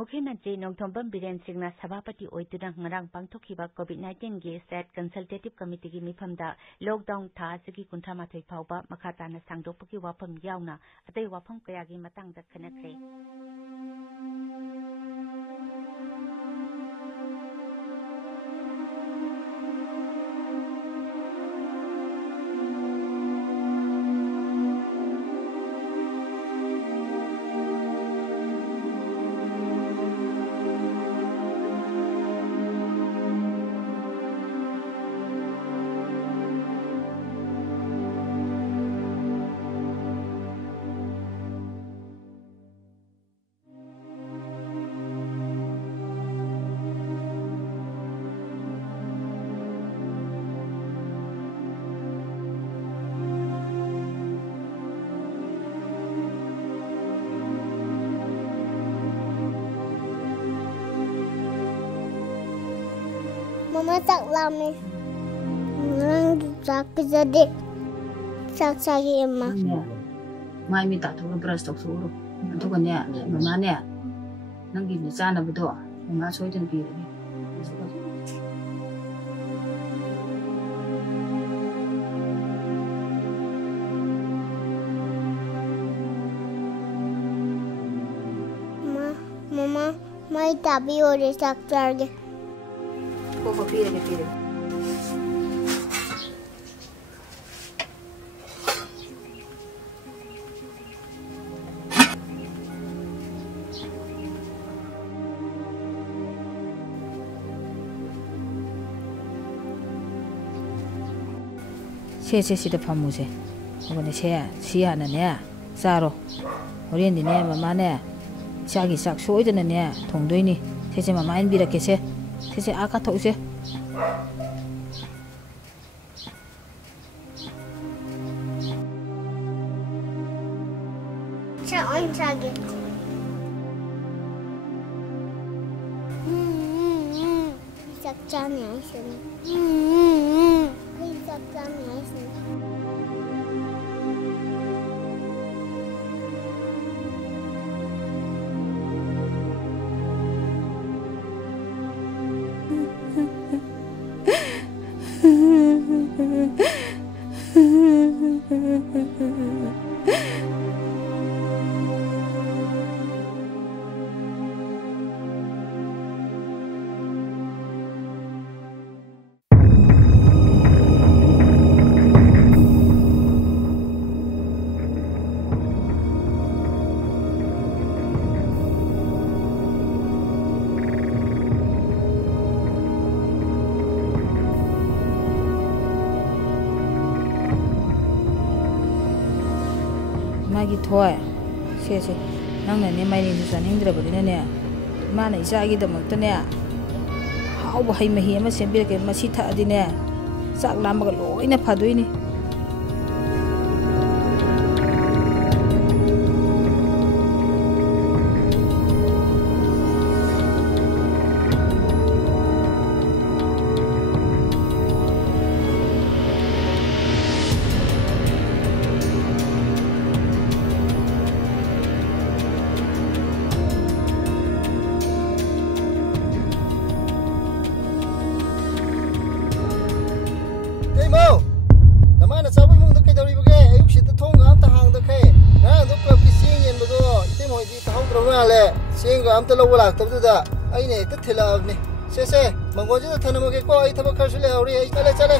Mukhinantri Nongthombam Biren Singna Sabapati Oituna Ngarang Pangthokiba COVID-19 gi State Consultative Committee gi mifamda lockdown tha sigi kunthamathoi phawba makhatana sangdokpaki wafam yauna atai wafam kayagi matangda khanakre. Mama Salam ni, Chak Chage Chak Chage Ima. Mai mi ta thong brush tok suru. Tu kan ya, mama ne. Nang gi ni sana bedo. Mama soi den pi ni. Mama, mai tabi ore Chak Chage. Kau pilih. Sida pamu se. Aku ni sia na ne. Saro. Orang ni ne mama ne. Chagi sak soi je na ne. Thongdoi ni. Se mama in bira kese. Se aka thau se. Chage. Chak Chage Ima. Chak Chage Ima. Magi thoa se nang ne mai ni sa ning dra badi ne ma na isa gi da mak ta ne hau ba hai mahi ama sem bir ke ma si tha adi ne sak lam ga loi na phadoi ni amta lo wala tab da ai ne ta thila ne se mango ji ta thana mo ke ko ai thaba khar sule auri ai chale